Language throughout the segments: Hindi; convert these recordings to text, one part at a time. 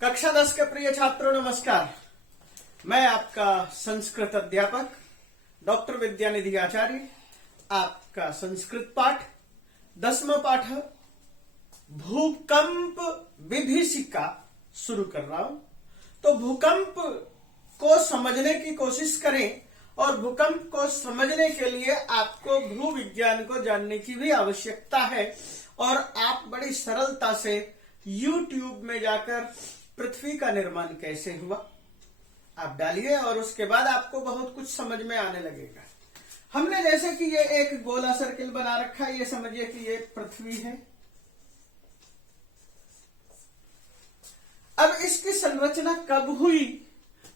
कक्षा 10 के प्रिय छात्रों नमस्कार। मैं आपका संस्कृत अध्यापक डॉक्टर विद्यानिधि आचार्य आपका संस्कृत पाठ 10वां पाठ भूकंप विभीषिका शुरू कर रहा हूं। तो भूकंप को समझने की कोशिश करें और भूकंप को समझने के लिए आपको भू विज्ञान को जानने की भी आवश्यकता है। और आप बड़ी सरलता से YouTube में जाकर पृथ्वी का निर्माण कैसे हुआ आप डालिए और उसके बाद आपको बहुत कुछ समझ में आने लगेगा। हमने जैसे कि ये एक गोला सर्किल बना रखा है, ये समझिए कि ये पृथ्वी है। अब इसकी संरचना कब हुई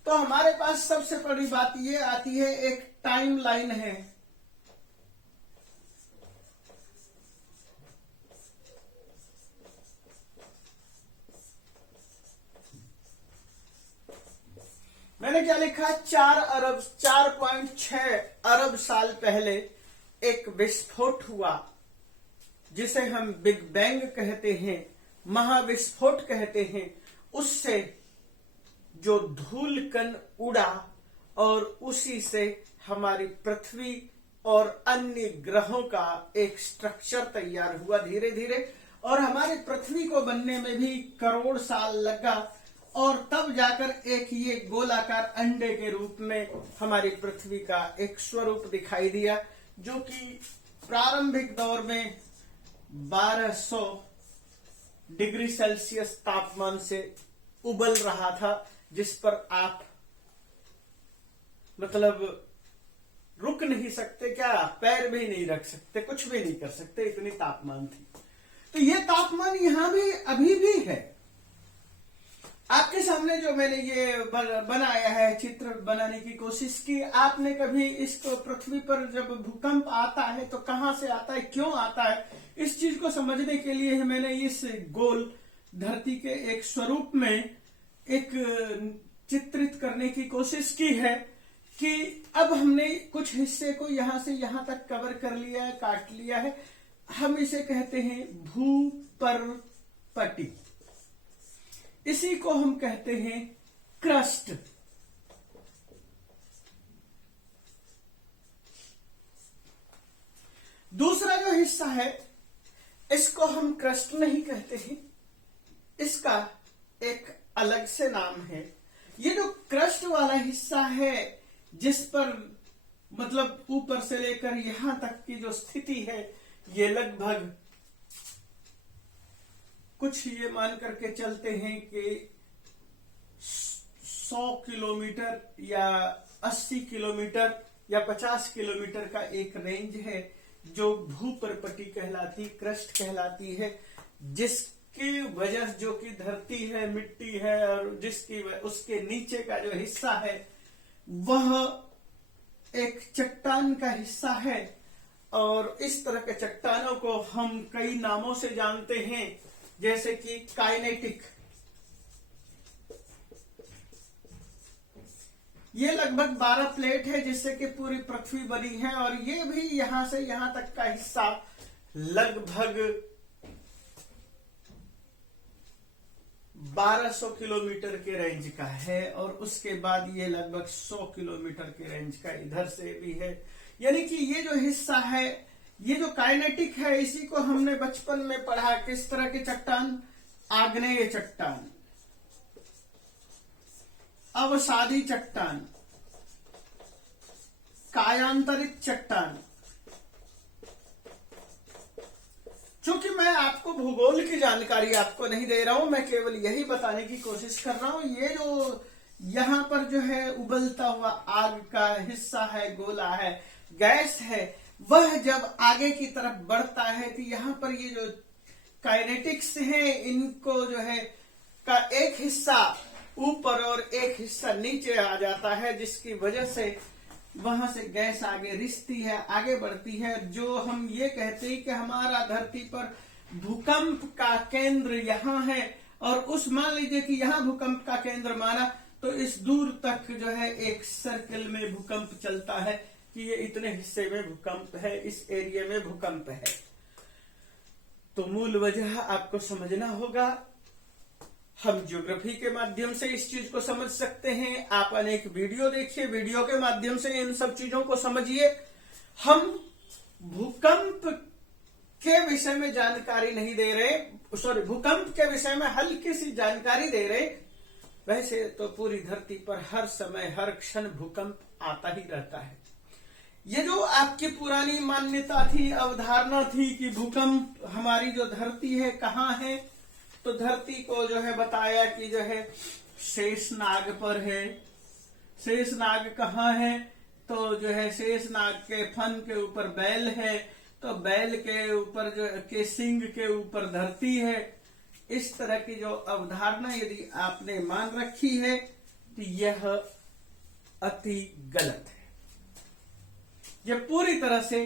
तो हमारे पास सबसे बड़ी बात ये आती है, एक टाइम लाइन है। मैंने क्या लिखा, 4.6 अरब साल पहले एक विस्फोट हुआ जिसे हम बिग बैंग कहते हैं, महाविस्फोट कहते हैं। उससे जो धूल कण उड़ा और उसी से हमारी पृथ्वी और अन्य ग्रहों का एक स्ट्रक्चर तैयार हुआ धीरे धीरे। और हमारी पृथ्वी को बनने में भी करोड़ साल लगा और तब जाकर एक ये गोलाकार अंडे के रूप में हमारी पृथ्वी का एक स्वरूप दिखाई दिया, जो कि प्रारंभिक दौर में 1200 डिग्री सेल्सियस तापमान से उबल रहा था, जिस पर आप मतलब रुक नहीं सकते, क्या पैर भी नहीं रख सकते, कुछ भी नहीं कर सकते, इतनी तापमान थी। तो ये तापमान यहां भी अभी भी है। आपके सामने जो मैंने ये बनाया है, चित्र बनाने की कोशिश की, आपने कभी इसको पृथ्वी पर जब भूकंप आता है तो कहां से आता है, क्यों आता है, इस चीज को समझने के लिए मैंने इस गोल धरती के एक स्वरूप में एक चित्रित करने की कोशिश की है कि अब हमने कुछ हिस्से को यहां से यहां तक कवर कर लिया है, काट लिया है। हम इसे कहते हैं भूपर्पटी, इसी को हम कहते हैं क्रस्ट। दूसरा जो हिस्सा है इसको हम क्रस्ट नहीं कहते हैं, इसका एक अलग से नाम है। ये जो क्रस्ट वाला हिस्सा है, जिस पर मतलब ऊपर से लेकर यहां तक की जो स्थिति है, ये लगभग कुछ ये मान करके चलते हैं कि 100 किलोमीटर या 80 किलोमीटर या 50 किलोमीटर का एक रेंज है जो भूपर्पटी कहलाती, क्रस्ट कहलाती है, जिसकी वजह जो कि धरती है, मिट्टी है, और जिसकी उसके नीचे का जो हिस्सा है वह एक चट्टान का हिस्सा है। और इस तरह के चट्टानों को हम कई नामों से जानते हैं, जैसे कि काइनेटिक। ये लगभग 12 प्लेट है जिससे कि पूरी पृथ्वी बनी है, और ये भी यहां से यहां तक का हिस्सा लगभग 1200 किलोमीटर के रेंज का है, और उसके बाद ये लगभग 100 किलोमीटर के रेंज का इधर से भी है। यानी कि ये जो हिस्सा है, ये जो काइनेटिक है, इसी को हमने बचपन में पढ़ा। किस तरह की चट्टान, आग्नेय चट्टान, अवसादी चट्टान, कायांतरित चट्टान। चूंकि मैं आपको भूगोल की जानकारी आपको नहीं दे रहा हूं, मैं केवल यही बताने की कोशिश कर रहा हूं। ये जो यहां पर जो है उबलता हुआ आग का हिस्सा है, गोला है, गैस है, वह जब आगे की तरफ बढ़ता है तो यहां पर ये जो काइनेटिक्स हैं, इनको जो है का एक हिस्सा ऊपर और एक हिस्सा नीचे आ जाता है, जिसकी वजह से वहां से गैस आगे रिसती है, आगे बढ़ती है। जो हम ये कहते हैं कि हमारा धरती पर भूकंप का केंद्र यहां है, और उस मान लीजिए कि यहां भूकंप का केंद्र माना तो इस दूर तक जो है एक सर्कल में भूकंप चलता है कि ये इतने हिस्से में भूकंप है, इस एरिया में भूकंप है। तो मूल वजह आपको समझना होगा। हम ज्योग्राफी के माध्यम से इस चीज को समझ सकते हैं। आप अनेक वीडियो देखिए, वीडियो के माध्यम से इन सब चीजों को समझिए। हम भूकंप के विषय में जानकारी नहीं दे रहे, सॉरी, भूकंप के विषय में हल्की सी जानकारी दे रहे। वैसे तो पूरी धरती पर हर समय हर क्षण भूकंप आता ही रहता है। ये जो आपकी पुरानी मान्यता थी, अवधारणा थी कि भूकंप हमारी जो धरती है कहाँ है, तो धरती को जो है बताया कि जो है शेषनाग पर है। शेषनाग कहाँ है, तो जो है शेषनाग के फन के ऊपर बैल है, तो बैल के ऊपर जो के सिंग के ऊपर धरती है। इस तरह की जो अवधारणा यदि आपने मान रखी है तो यह अति गलत है। यह पूरी तरह से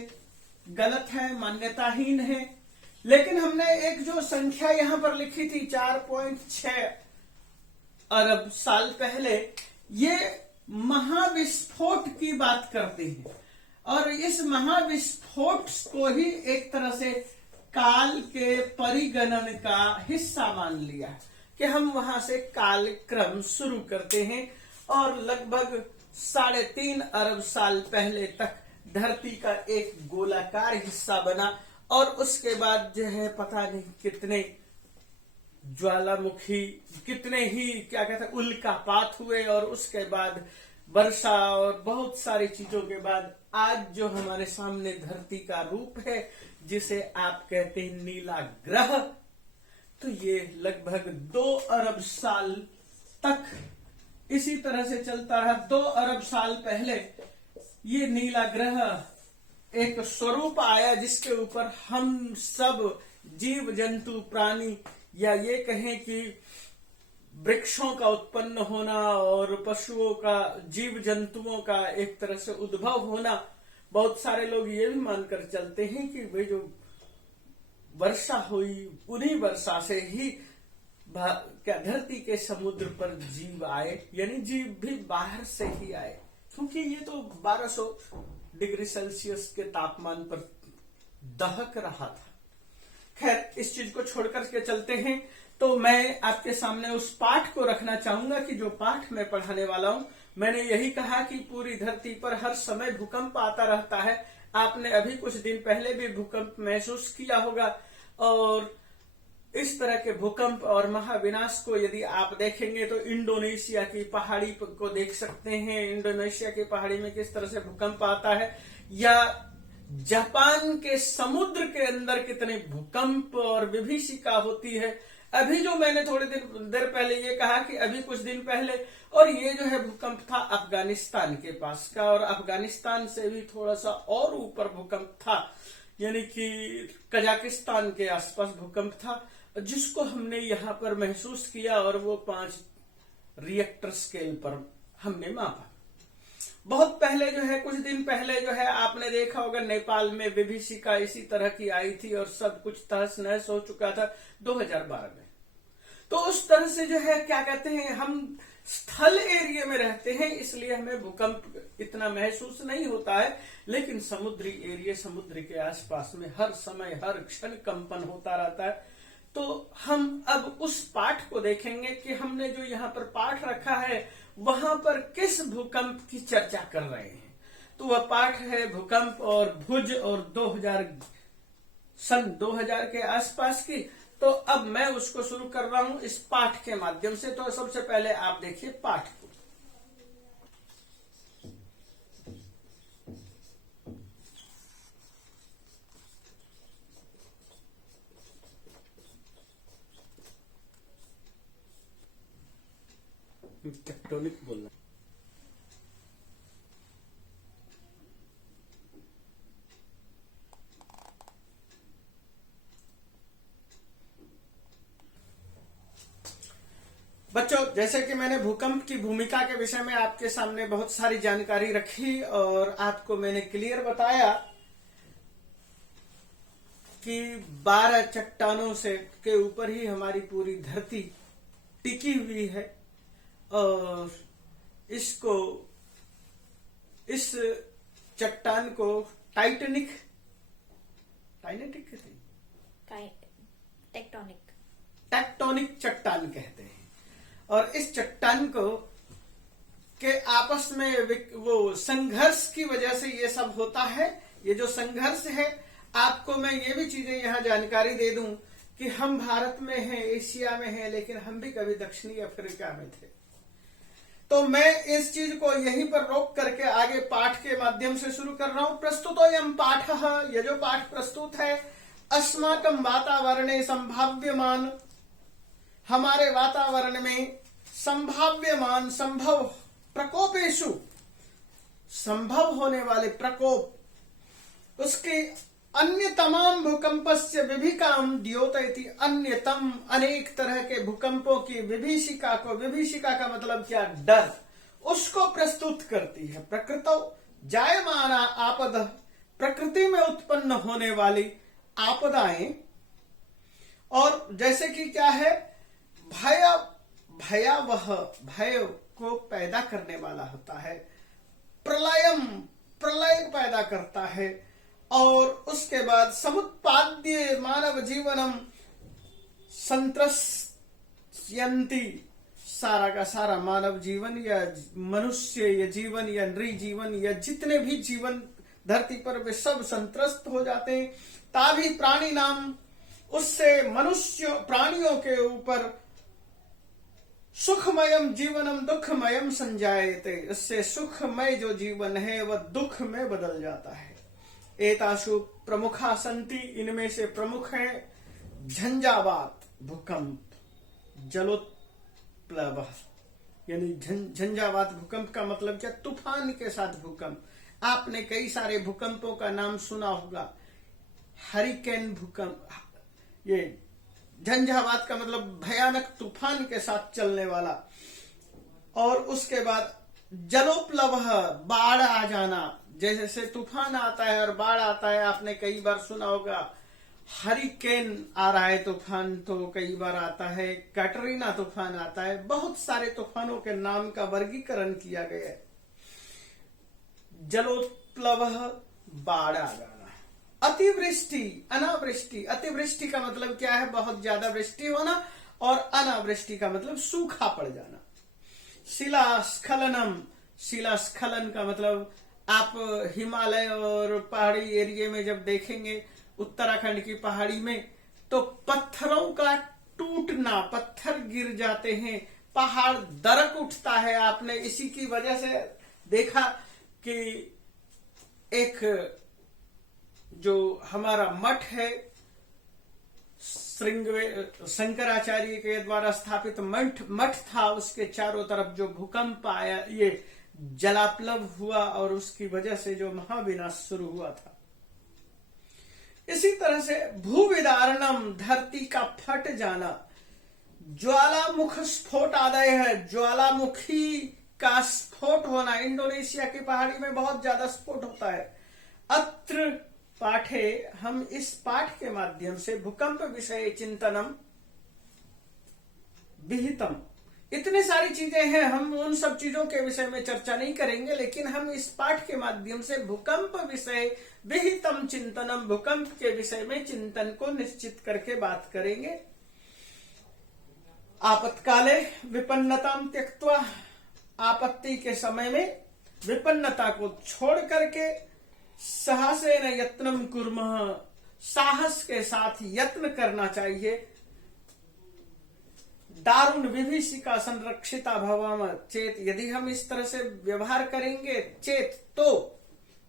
गलत है, मान्यताहीन है। लेकिन हमने एक जो संख्या यहां पर लिखी थी 4.6 अरब साल पहले, ये महाविस्फोट की बात करती है। और इस महाविस्फोट को ही एक तरह से काल के परिगणन का हिस्सा मान लिया है कि हम वहां से कालक्रम शुरू करते हैं। और लगभग 3.5 अरब साल पहले तक धरती का एक गोलाकार हिस्सा बना और उसके बाद जो है पता नहीं कितने ज्वालामुखी, कितने ही क्या कहते हैं उल्कापात हुए, और उसके बाद वर्षा और बहुत सारी चीजों के बाद आज जो हमारे सामने धरती का रूप है, जिसे आप कहते हैं नीला ग्रह, तो ये लगभग 2 अरब साल तक इसी तरह से चलता रहा। 2 अरब साल पहले ये नीला ग्रह एक स्वरूप आया जिसके ऊपर हम सब जीव जंतु प्राणी, या ये कहें कि वृक्षों का उत्पन्न होना और पशुओं का, जीव जंतुओं का एक तरह से उद्भव होना। बहुत सारे लोग ये भी मानकर चलते हैं कि वे जो वर्षा हुई, उन्हीं वर्षा से ही क्या धरती के समुद्र पर जीव आए, यानी जीव भी बाहर से ही आए, क्योंकि ये तो 1200 डिग्री सेल्सियस के तापमान पर दहक रहा था। खैर, इस चीज को छोड़कर के चलते हैं। तो मैं आपके सामने उस पाठ को रखना चाहूंगा कि जो पाठ मैं पढ़ाने वाला हूं। मैंने यही कहा कि पूरी धरती पर हर समय भूकंप आता रहता है। आपने अभी कुछ दिन पहले भी भूकंप महसूस किया होगा, और इस तरह के भूकंप और महाविनाश को यदि आप देखेंगे तो इंडोनेशिया की पहाड़ी को देख सकते हैं। इंडोनेशिया की पहाड़ी में किस तरह से भूकंप आता है, या जापान के समुद्र के अंदर कितने भूकंप और विभीषिका होती है। अभी जो मैंने थोड़ी देर पहले ये कहा कि अभी कुछ दिन पहले, और ये जो है भूकंप था अफगानिस्तान के पास का, और अफगानिस्तान से भी थोड़ा सा और ऊपर भूकंप था, यानी कि कजाकिस्तान के आसपास भूकंप था, जिसको हमने यहाँ पर महसूस किया, और वो 5 रिएक्टर स्केल पर हमने मापा। बहुत पहले जो है, कुछ दिन पहले जो है, आपने देखा होगा नेपाल में विभीषिका इसी तरह की आई थी और सब कुछ तहस नहस हो चुका था 2012 में। तो उस तरह से जो है क्या कहते हैं, हम स्थल एरिया में रहते हैं, इसलिए हमें भूकंप इतना महसूस नहीं होता है। लेकिन समुद्री एरिया, समुद्र के आसपास में हर समय हर क्षण कंपन होता रहता है। तो हम अब उस पाठ को देखेंगे कि हमने जो यहाँ पर पाठ रखा है वहां पर किस भूकंप की चर्चा कर रहे हैं। तो वह पाठ है भूकंप और भुज, और सन 2000 के आसपास की। तो अब मैं उसको शुरू कर रहा हूं इस पाठ के माध्यम से। तो सबसे पहले आप देखिए पाठ को। टेक्टोनिक बोलना। बच्चों, जैसे कि मैंने भूकंप की भूमिका के विषय में आपके सामने बहुत सारी जानकारी रखी, और आपको मैंने क्लियर बताया कि 12 चट्टानों से के ऊपर ही हमारी पूरी धरती टिकी हुई है, और इस चट्टान को टाइटैनिक कहते हैं, टेक्टोनिक चट्टान कहते हैं। और इस चट्टान को के आपस में वो संघर्ष की वजह से ये सब होता है। ये जो संघर्ष है, आपको मैं ये भी चीजें यहाँ जानकारी दे दूं कि हम भारत में हैं, एशिया में हैं, लेकिन हम भी कभी दक्षिणी अफ्रीका में थे। तो मैं इस चीज को यहीं पर रोक करके आगे पाठ के माध्यम से शुरू कर रहा हूं। प्रस्तुतोऽयं पाठः, ये जो पाठ प्रस्तुत है, अस्माकं वातावरणे संभाव्यमान, हमारे वातावरण में संभाव्यमान, संभव प्रकोपेशु, संभव होने वाले प्रकोप, उसके अन्य तमाम भूकंपस्य विभीकाम द्योतयति, अन्यतम अनेक तरह के भूकंपों की विभीषिका को, विभीषिका का मतलब क्या, डर, उसको प्रस्तुत करती है। प्रकृतौ जायमाना आपद, प्रकृति में उत्पन्न होने वाली आपदाएं, और जैसे कि क्या है, भयावह, भय को पैदा करने वाला होता है, प्रलयम, प्रलय पैदा करता है, और उसके बाद समुत्पाद्य मानव जीवनम संत्रस्यन्ति, सारा का सारा मानव जीवन या मनुष्य या जीवन या नृ जीवन या जितने भी जीवन धरती पर, वे सब संत्रस्त हो जाते हैं। ताभी प्राणी नाम, उससे मनुष्य प्राणियों के ऊपर सुखमयम जीवनम दुखमयम संजायते, इससे सुखमय जो जीवन है वह दुख में बदल जाता है। एतासु प्रमुखा संति, इनमें से प्रमुख है झंझावात, भूकंप, जलोत्प्लव, यानी झंझावात भूकंप का मतलब क्या, तूफान के साथ भूकंप। आपने कई सारे भूकंपों का नाम सुना होगा, हरिकेन भूकंप, ये झंझावात का मतलब भयानक तूफान के साथ चलने वाला। और उसके बाद जलोप्लव, बाढ़ आ जाना, जैसे तूफान आता है और बाढ़ आता है, आपने कई बार सुना होगा। हरिकेन आ रहा है तूफान, तो कई बार आता है, कैटरीना तूफान आता है, बहुत सारे तूफानों के नाम का वर्गीकरण किया गया है। जलोप्लव, बाढ़ आ जाना। अतिवृष्टि, अनावृष्टि, अतिवृष्टि का मतलब क्या है, बहुत ज्यादा वृष्टि होना, और अनावृष्टि का मतलब सूखा पड़ जाना। शिलास्खलनम, शिलास्खलन का मतलब आप हिमालय और पहाड़ी एरिया में जब देखेंगे, उत्तराखंड की पहाड़ी में, तो पत्थरों का टूटना, पत्थर गिर जाते हैं, पहाड़ दरक उठता है। आपने इसी की वजह से देखा कि एक जो हमारा मठ है, शंकराचार्य के द्वारा स्थापित मठ था, उसके चारों तरफ जो भूकंप आया, ये जलाप्लव हुआ, और उसकी वजह से जो महाविनाश शुरू हुआ था। इसी तरह से भूविदारणम, धरती का फट जाना, ज्वालामुख स्फोट आदय है, ज्वालामुखी का स्फोट होना, इंडोनेशिया की पहाड़ी में बहुत ज्यादा स्फोट होता है। अत्र पाठे, हम इस पाठ के माध्यम से भूकंप विषय चिंतनम विहितम, इतनी सारी चीजें हैं, हम उन सब चीजों के विषय में चर्चा नहीं करेंगे, लेकिन हम इस पाठ के माध्यम से भूकंप विषय विहितम चिंतनम, भूकंप के विषय में चिंतन को निश्चित करके बात करेंगे। आपत्काले विपन्नताम त्यक्त्वा, आपत्ति के समय में विपन्नता को छोड़ करके साहसेन यत्नम कुर्मः, साहस के साथ यत्न करना चाहिए। दारुण विभीषिका संरक्षिता भवाम चेत, यदि हम इस तरह से व्यवहार करेंगे चेत, तो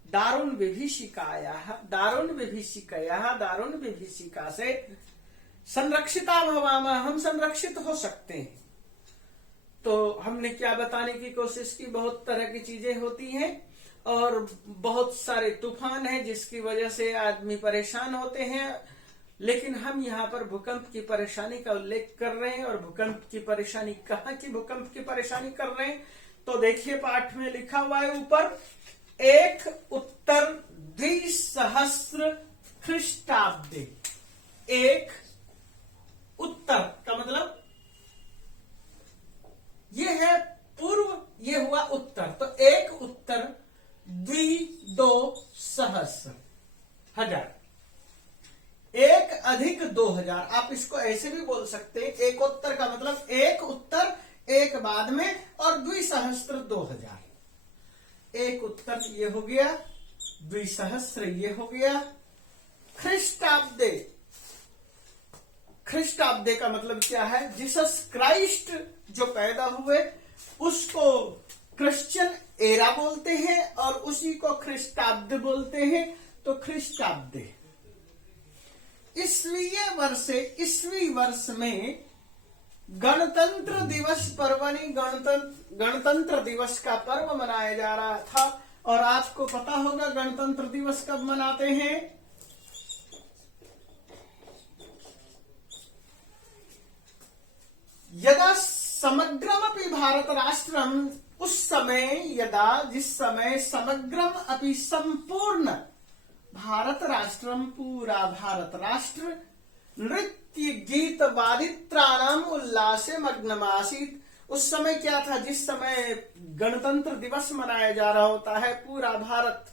दारुण विभीषिकाया, दारुण विभीषिका से संरक्षिता भवाम, हम संरक्षित हो सकते हैं। तो हमने क्या बताने की कोशिश की, बहुत तरह की चीजें होती हैं और बहुत सारे तूफान हैं जिसकी वजह से आदमी परेशान होते हैं, लेकिन हम यहाँ पर भूकंप की परेशानी का उल्लेख कर रहे हैं। और भूकंप की परेशानी, कहाँ की भूकंप की परेशानी कर रहे हैं, तो देखिए पाठ में लिखा हुआ है ऊपर, 1 उत्तर 2000 ख्रीष्टाब्दे, 1 उत्तर का मतलब ये है पूर्व, ये हुआ उत्तर, तो 1 उत्तर 2000, 1 अधिक 2000, आप इसको ऐसे भी बोल सकते हैं। 1 उत्तर का मतलब 1 उत्तर एक बाद में, और द्विसहस्त्र 2000। एक उत्तर ये हो गया, द्विसहस्त्र ये हो गया। ख्रिस्टाब्दे, ख्रिस्टाब्दे का मतलब क्या है? जीसस क्राइस्ट जो पैदा हुए उसको क्रिश्चियन एरा बोलते हैं और उसी को ख्रिस्टाब्द बोलते हैं। तो ख्रिस्टाब्दे ईस्वी वर्ष में गणतंत्र दिवस पर्वणि गणतंत्र दिवस का पर्व मनाया जा रहा था। और आपको पता होगा गणतंत्र दिवस कब मनाते हैं? यदा समग्रमपि भारत राष्ट्रम, उस समय जिस समय समग्रम अपि संपूर्ण भारत राष्ट्रम, पूरा भारत राष्ट्र नृत्य गीत वादित्राणाम उल्लासे मग्नमासीत। उस समय क्या था? जिस समय गणतंत्र दिवस मनाया जा रहा होता है, पूरा भारत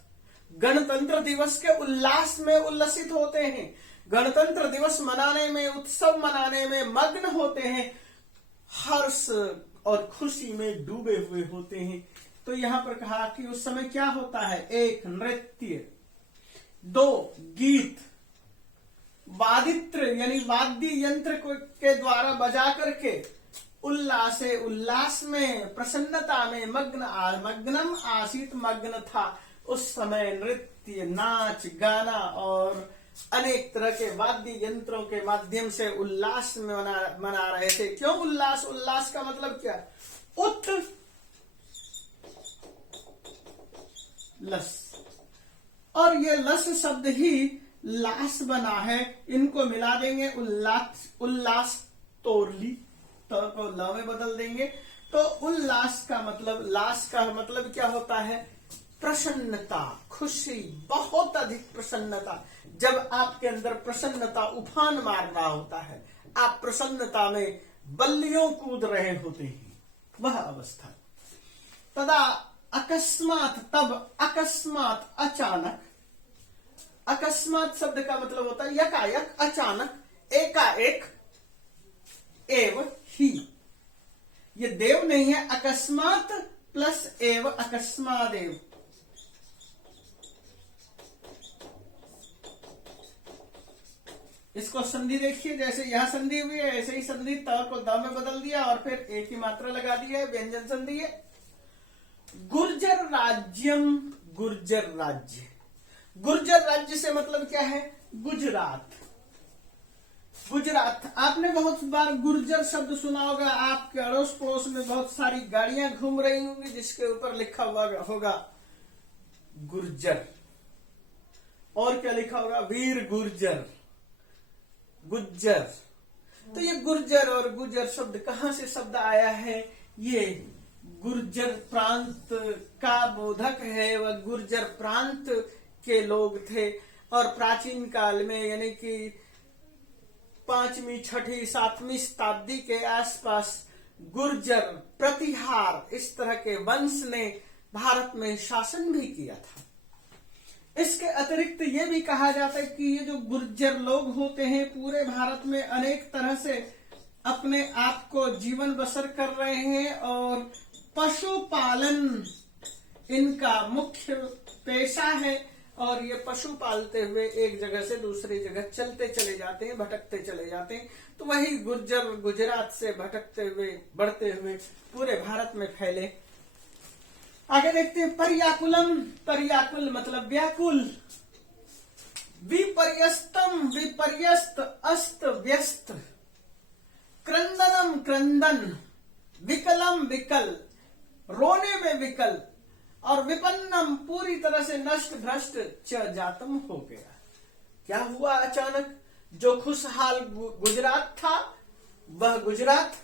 गणतंत्र दिवस के उल्लास में उल्लसित होते हैं, गणतंत्र दिवस मनाने में, उत्सव मनाने में मग्न होते हैं, हर्ष और खुशी में डूबे हुए होते हैं। तो यहां पर कहा कि उस समय क्या होता है? एक नृत्य, दो गीत, वादित्र यानी वाद्य यंत्र के द्वारा बजा करके उल्लास में, प्रसन्नता में मग्नम आसित, मग्न था। उस समय नृत्य, नाच गाना और अनेक तरह के वाद्य यंत्रों के माध्यम से उल्लास में मना रहे थे। क्यों उल्लास? उल्लास का मतलब क्या? लस, और ये लस शब्द ही लास बना है। इनको मिला देंगे, उल्लास तोरली, तो को ल में बदल देंगे। तो उल्लास का मतलब, लास का मतलब क्या होता है? प्रसन्नता, खुशी, बहुत अधिक प्रसन्नता। जब आपके अंदर प्रसन्नता उफान मार रहा होता है, आप प्रसन्नता में बल्लियों कूद रहे होते हैं, वह अवस्था। तदा अकस्मात, तब अकस्मात, अचानक। अकस्मात शब्द का मतलब होता है यकायक, अचानक, एकाएक, एव ही। ये देव नहीं है, अकस्मात प्लस एव, अकस्मादेव। इसको संधि देखिए, जैसे यहां संधि हुई है ऐसे ही संधि त को द में बदल दिया और फिर एक ही मात्रा लगा दी है, व्यंजन संधि है। गुर्जर राज्यम, गुर्जर राज्य। गुर्जर राज्य से मतलब क्या है? गुजरात। गुजरात, आपने बहुत बार गुर्जर शब्द सुना होगा। आपके अड़ोस पड़ोस में बहुत सारी गाड़ियां घूम रही होंगी जिसके ऊपर लिखा हुआ होगा गुर्जर, और क्या लिखा होगा? वीर गुर्जर, गुज्जर। तो ये गुर्जर और गुजर शब्द कहां से शब्द आया है? ये गुर्जर प्रांत का बोधक है। वह गुर्जर प्रांत के लोग थे और प्राचीन काल में यानी कि 5वीं, 6वीं, 7वीं शताब्दी के आसपास गुर्जर, प्रतिहार, इस तरह के वंश ने भारत में शासन भी किया था। इसके अतिरिक्त ये भी कहा जाता है कि ये जो गुर्जर लोग होते हैं पूरे भारत में अनेक तरह से अपने आप को जीवन बसर कर रहे हैं और पशुपालन इनका मुख्य पेशा है और ये पशु पालते हुए एक जगह से दूसरी जगह चलते चले जाते हैं, भटकते चले जाते हैं। तो वही गुर्जर गुजरात से भटकते हुए, बढ़ते हुए पूरे भारत में फैले। आगे देखते हैं पर्याकुलम। पर्याकुल मतलब व्याकुल। विपर्यस्तम, विपर्यस्त, अस्त व्यस्त। क्रंदनम, क्रंदन। विकलम, विकल, रोने में विकल। और विपन्नम, पूरी तरह से नष्ट भ्रष्ट, च जातम हो गया। क्या हुआ? अचानक जो खुशहाल गुजरात था वह गुजरात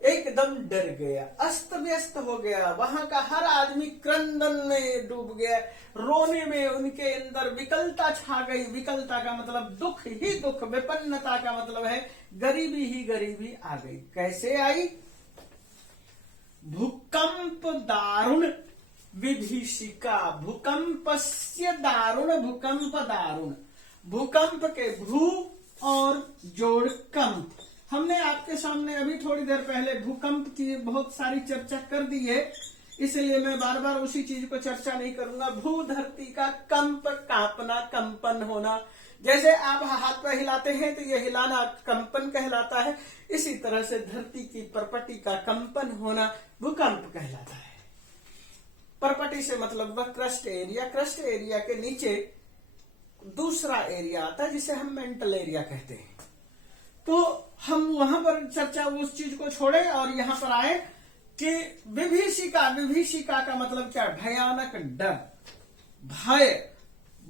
एकदम डर गया, अस्त व्यस्त हो गया। वहां का हर आदमी क्रंदन में डूब गया, रोने में उनके अंदर विकलता छा गई। विकलता का मतलब दुख ही दुख, विपन्नता का मतलब है गरीबी ही गरीबी आ गई। कैसे आई? भूकंप दारुण विभीषिका। भूकंपस्य दारुण, भूकंप दारुण। भूकंप के भू और जोड़ कंप, हमने आपके सामने अभी थोड़ी देर पहले भूकंप की बहुत सारी चर्चा कर दी है, इसलिए मैं बार बार उसी चीज को चर्चा नहीं करूंगा। भू धरती का कंप, कांपना, कंपन होना। जैसे आप हाथ पर हिलाते हैं तो यह हिलाना कंपन कहलाता है, इसी तरह से धरती की परपटी का कंपन होना भूकंप कहलाता है। परपटी से मतलब वह क्रस्ट एरिया, क्रस्ट एरिया के नीचे दूसरा एरिया आता है जिसे हम मेंटल एरिया कहते हैं। तो हम वहां पर चर्चा उस चीज को छोड़े और यहां पर आए कि विभीषिका, विभीषिका का मतलब क्या? भयानक डर, भय,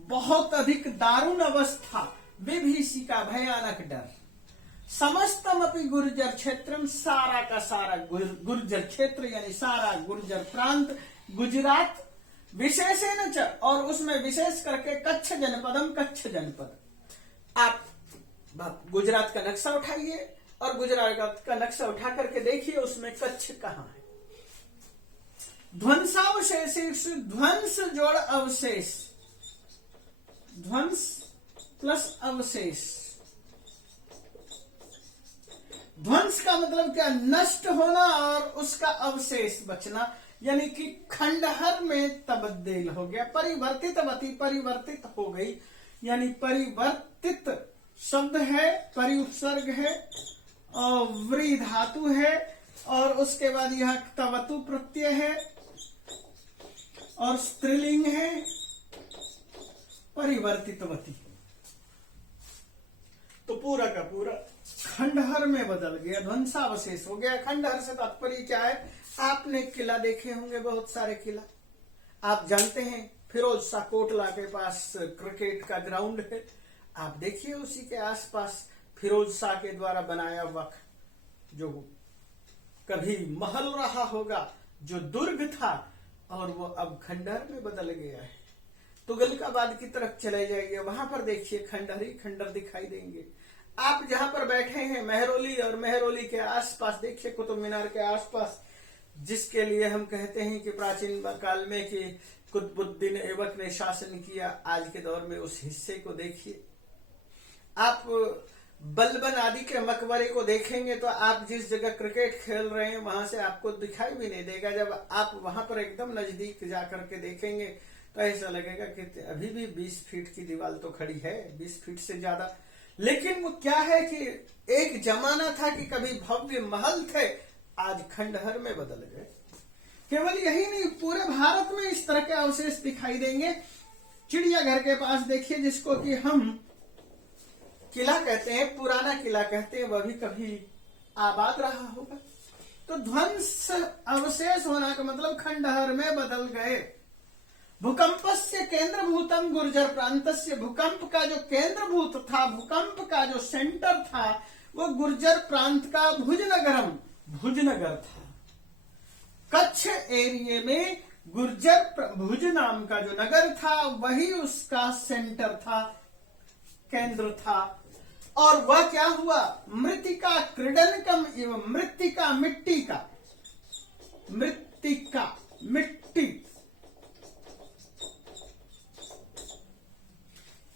बहुत अधिक दारुण अवस्था, विभीषिका भयानक डर। समस्तम अपनी गुर्जर क्षेत्रम, सारा का सारा गुर्जर क्षेत्र यानी सारा गुर्जर प्रांत, गुजरात विशेषण च, और उसमें विशेष करके कच्छ जनपदम, कच्छ जनपद। आप गुजरात का नक्शा उठाइए और गुजरात का नक्शा उठा करके देखिए उसमें कच्छ कहां है। ध्वंसावशेष, ध्वंस जोड़ अवशेष, ध्वंस प्लस अवशेष। ध्वंस का मतलब क्या? नष्ट होना और उसका अवशेष बचना, यानी कि खंडहर में तब्दील हो गया। परिवर्तित वती, परिवर्तित हो गई, यानी परिवर्तित शब्द है, परि उपसर्ग है और व्री धातु है और उसके बाद यह तवतु प्रत्यय है और स्त्रीलिंग है, परिवर्तितवती। तो पूरा का पूरा खंडहर में बदल गया, ध्वंसावशेष हो गया। खंडहर से तात्पर्य क्या है? आपने किला देखे होंगे, बहुत सारे किला आप जानते हैं। फिरोज शाह कोटला के पास क्रिकेट का ग्राउंड है, आप देखिए उसी के आसपास फिरोज शाह के द्वारा बनाया हुआ जो कभी महल रहा होगा, जो दुर्ग था, और वो अब खंडहर में बदल गया है। तुगलकाबाद की तरफ चले जाइए, वहां पर देखिए खंडहर ही खंडहर दिखाई देंगे। आप जहां पर बैठे हैं मेहरौली, और मेहरौली के आसपास देखिए कुतुब मीनार के आसपास, जिसके लिए हम कहते हैं कि प्राचीन काल में कि कुतुबुद्दीन ऐबक ने शासन किया, आज के दौर में उस हिस्से को देखिए। आप बलबन आदि के मकबरे को देखेंगे तो आप जिस जगह क्रिकेट खेल रहे हैं वहां से आपको दिखाई भी नहीं देगा। जब आप वहां पर एकदम नजदीक जाकर के देखेंगे तो ऐसा लगेगा कि अभी भी 20 फीट की दीवार तो खड़ी है, 20 फीट से ज्यादा। लेकिन वो क्या है कि एक जमाना था कि कभी भव्य महल थे, आज खंडहर में बदल गए। केवल यही नहीं, पूरे भारत में इस तरह के अवशेष दिखाई देंगे। चिड़ियाघर के पास देखिए, जिसको कि हम किला कहते हैं, पुराना किला कहते हैं, वह भी कभी आबाद रहा होगा। तो ध्वंस अवशेष होना का मतलब खंडहर में बदल गए। भूकंपस्य केंद्रभूतम गुर्जर प्रांतस्य, भूकंप का जो केंद्रभूत था, भूकंप का जो सेंटर था, वो गुर्जर प्रांत का भुजनगरम, भुजनगर था। कच्छ एरिया में गुर्जर भुज नाम का जो नगर था वही उसका सेंटर था, केंद्र था। और वह क्या हुआ? मृतिका क्रीडनकम एवं मृतिका, मिट्टी का, मृतिका मिट्टी,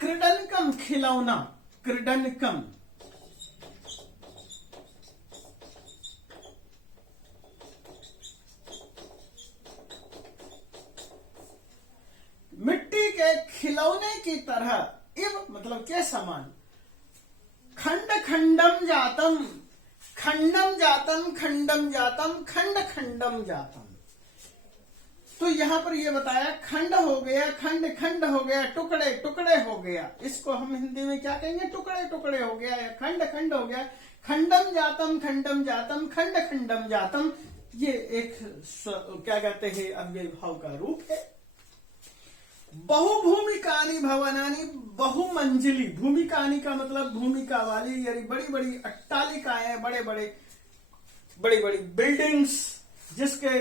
क्रीडनकम खिलौना, क्रीडनकम मिट्टी के खिलौने की तरह, इव मतलब के समान। खंड खंडम जातम, खंडम जातम, खंडम जातम, खंड खंडम जातम। तो यहां पर यह बताया खंड हो गया, खंड खंड हो गया, टुकड़े टुकड़े हो गया। इसको हम हिंदी में क्या कहेंगे? टुकड़े टुकड़े हो गया या खंड खंड हो गया। खंडम जातम, खंडम जातम, खंड खंडम जातम, ये एक क्या कहते हैं अव्यय भाव का रूप है। बहुभूमिकानी भवनानी, बहुमंजिली, भूमिकानी का मतलब भूमिका वाली, यानी बड़ी बड़ी अट्टालिकाएं, बड़े बड़ी बिल्डिंग्स, जिसके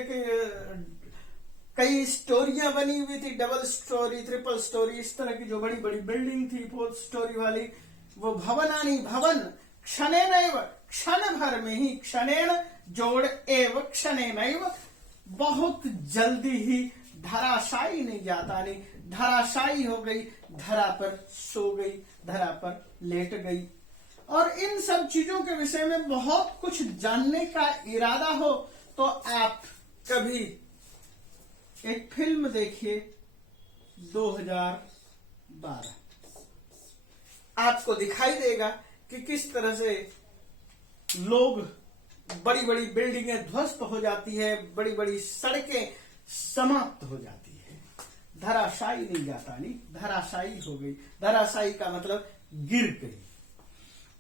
कई स्टोरियां बनी हुई थी, डबल स्टोरी, ट्रिपल स्टोरी, इस तरह की जो बड़ी बड़ी बिल्डिंग थी 4 स्टोरी वाली, वो भवनानी, भवन। क्षणेनैव, क्षण भर में ही, क्षणेन जोड़ एव क्षणेनैव, बहुत जल्दी ही, धराशायी नहीं जाता, नहीं धराशायी हो गई, धरा पर सो गई, धरा पर लेट गई। और इन सब चीजों के विषय में बहुत कुछ जानने का इरादा हो तो आप कभी एक फिल्म देखिए 2012। आपको दिखाई देगा कि किस तरह से लोग, बड़ी बड़ी बिल्डिंगें ध्वस्त हो जाती है, बड़ी बड़ी सड़कें समाप्त हो जाती है, धराशायी नहीं जाता, नहीं धराशायी हो गई। धराशायी का मतलब गिर गई।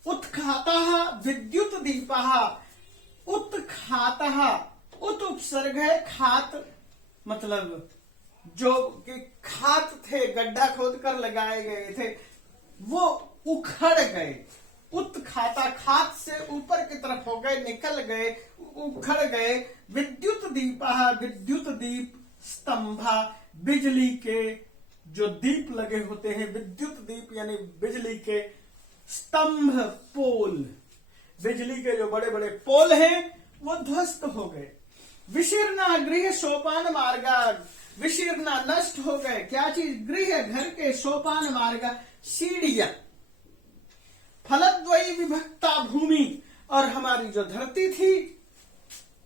उत्खातः विद्युत दीपः, उत्खातः, उत उपसर्ग है, खात मतलब जो कि खात थे, गड्ढा खोद कर लगाए गए थे, वो उखड़ गए। उत्खाता, खात से ऊपर की तरफ हो गए, निकल गए, उखड़ गए। विद्युत दीपः, विद्युत दीप, स्तंभा, बिजली के जो दीप लगे होते हैं, विद्युत दीप यानी बिजली के स्तंभ, पोल, बिजली के जो बड़े बड़े पोल हैं वो ध्वस्त हो गए। विशीर्णा गृह सोपान मार्गा, विशीर्णा नष्ट हो गए। क्या चीज? गृह, घर के, सोपान मार्ग, सीढ़ियां। फलद्वयी विभक्ता भूमि, और हमारी जो धरती थी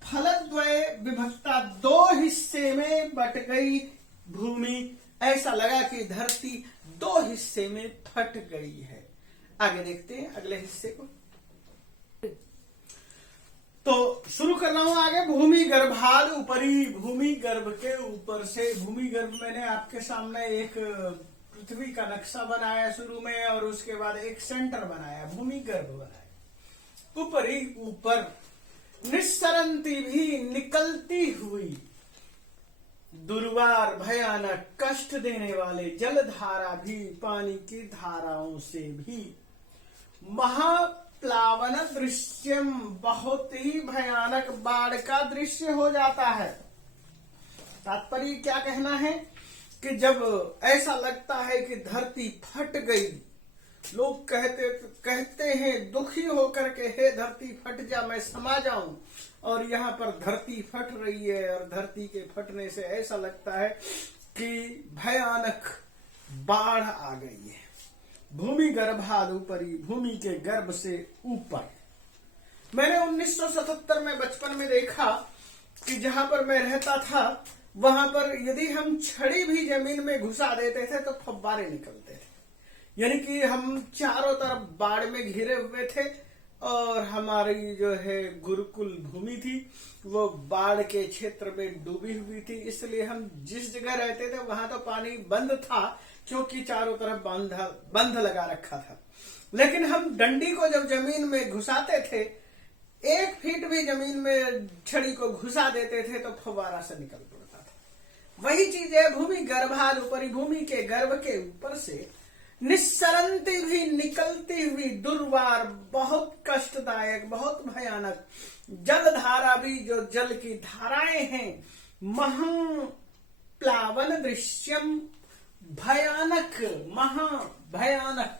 फलद्वय विभक्ता, दो हिस्से में बट गई भूमि। ऐसा लगा कि धरती दो हिस्से में फट गई है। आगे देखते हैं अगले हिस्से को। तो शुरू कर रहा हूं आगे। भूमि गर्भाद ऊपरी, भूमि गर्भ के ऊपर से। भूमि गर्भ मैंने आपके सामने एक पृथ्वी का नक्शा बनाया शुरू में, और उसके बाद एक सेंटर बनाया, भूमि गर्भ बनाया। ऊपरी, ऊपर। निस्सरंती भी, निकलती हुई। दुर्वार, भयानक, कष्ट देने वाले। जलधारा भी, पानी की धाराओं से भी। महाप्लावन दृश्यम, बहुत ही भयानक बाढ़ का दृश्य हो जाता है। तात्पर्य क्या कहना है कि जब ऐसा लगता है कि धरती फट गई, लोग कहते हैं दुखी होकर के, हे धरती फट जा, मैं समा जाऊं। और यहाँ पर धरती फट रही है, और धरती के फटने से ऐसा लगता है कि भयानक बाढ़ आ गई है। भूमि गर्भाद ऊपरी, भूमि के गर्भ से ऊपर। मैंने 1977 में बचपन में देखा कि जहां पर मैं रहता था वहां पर यदि हम छड़ी भी जमीन में घुसा देते थे तो फव्वारे निकलते थे। यानी कि हम चारों तरफ बाढ़ में घिरे हुए थे, और हमारी जो है गुरुकुल भूमि थी वो बाढ़ के क्षेत्र में डूबी हुई थी। इसलिए हम जिस जगह रहते थे वहां तो पानी बंद था, क्योंकि चारों तरफ बंध लगा रखा था। लेकिन हम डंडी को जब जमीन में घुसाते थे, 1 फीट भी जमीन में छड़ी को घुसा देते थे तो फव्वारा से निकल पड़ता था। वही चीज है भूमि गर्भाद ऊपरी, भूमि के गर्भ के ऊपर से। निस्सरंती भी, निकलती हुई। दुर्वार, बहुत कष्टदायक, बहुत भयानक। जलधारा भी, जो जल की धाराएं हैं। महाप्लावन दृश्यम, भयानक, महाभयानक।